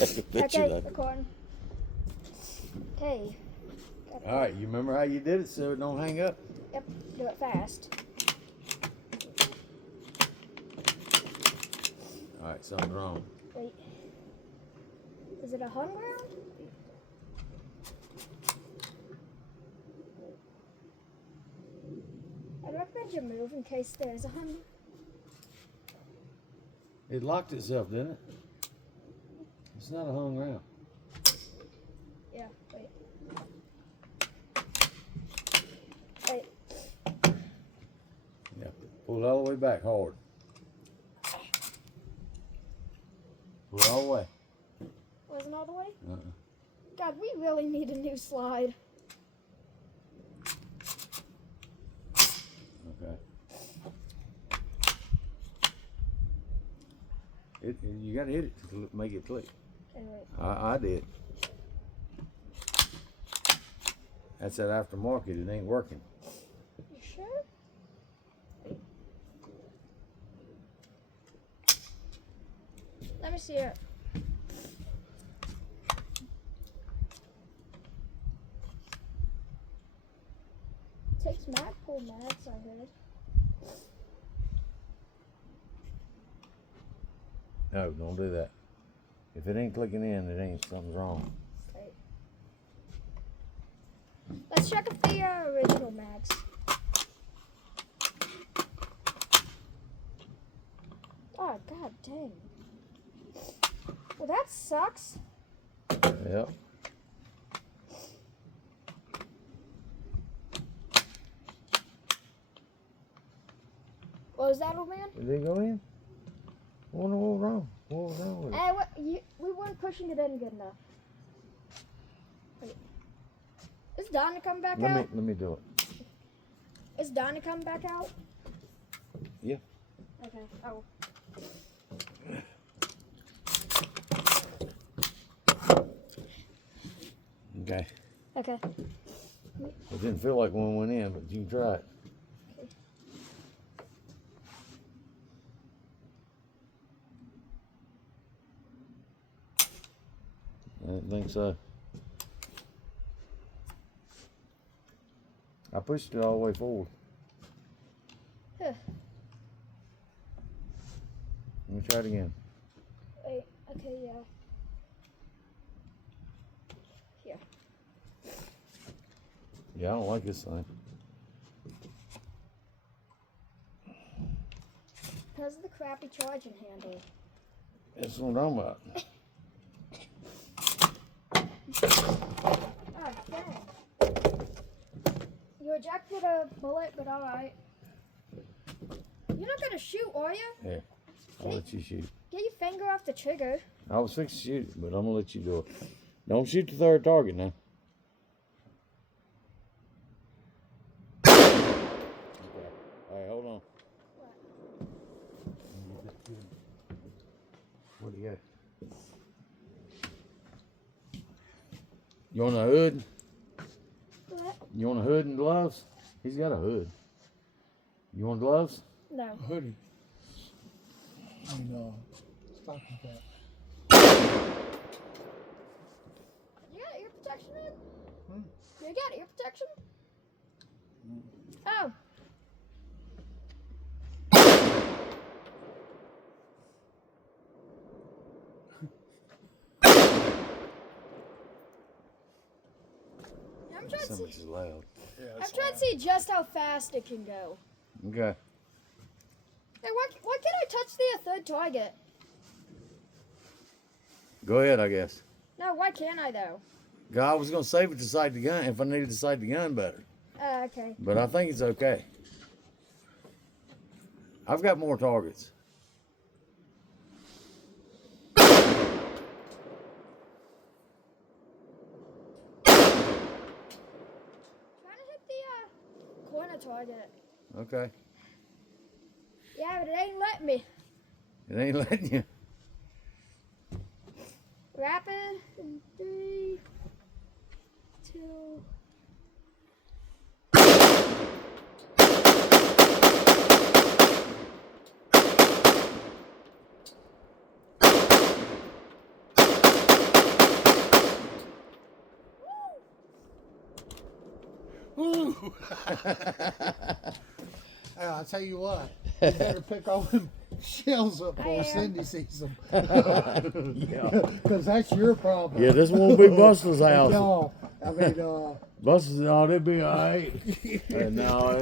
Okay, recording. Okay. All right, you remember how you did it so it don't hang up? Yep, do it fast. All right, something's wrong. Wait. Is it a hung round? I'd recommend you move in case there's a hung. It locked itself, didn't it? It's not a hung round. Yeah, wait. Wait. Yeah, pull it all the way back hard. Pull it all the way. Wasn't all the way? Uh-uh. God, we really need a new slide. Okay. You gotta hit it to make it click. Okay, wait. I did. That's that aftermarket. It ain't working. You sure? Let me see it. Takes Magpul max, I heard. No, don't do that. If it ain't clicking in, it ain't, something's wrong. Okay. Let's check if the original mags. Oh, god dang. Well, that sucks. Yep. What was that, old man? Did it go in? What was wrong? What was wrong with it? Hey, we weren't pushing it in good enough. Wait. Is Donna coming back out? Let me do it. Is Donna coming back out? Yeah. Okay. Oh. Okay. Okay. It didn't feel like one went in, but you can try it. Okay. I didn't think so. I pushed it all the way forward. Huh. Let me try it again. Wait. Okay. Yeah. Here. Yeah, I don't like this thing. Because of the crappy charging handle. That's what I'm talking about. Oh, dang. You ejected a bullet, but alright. You're not gonna shoot, are you? Yeah, I'll let you shoot. Get your finger off the trigger. I was fixing to shoot it, but I'm gonna let you do it. Don't shoot the third target now. Okay. All right, hold on. What do you got? You want a hood? What? You want a hood and gloves? He's got a hood. You want gloves? No. A hoodie. And stocking cap. You got ear protection in? Hmm? You got ear protection? Oh. I'm trying to So see. much is loud. Yeah, I'm trying to see just how fast it can go. Okay. Hey, why can't I touch the third target? Go ahead, I guess. No, why can't I though? God, I was gonna save it to sight the gun if I needed to sight the gun better, Okay. but I think it's okay. I've got more targets. Trying to hit the corner target. Okay. Yeah, but it ain't letting me. It ain't letting you. Rapid in 3, 2. Ooh. Hey, I'll tell you what. You better pick all them shells up before am. Cindy sees them. Yeah. Because that's your problem. Yeah, this won't be Buster's house. No, I mean, Buster's, no, they'll be all right. No,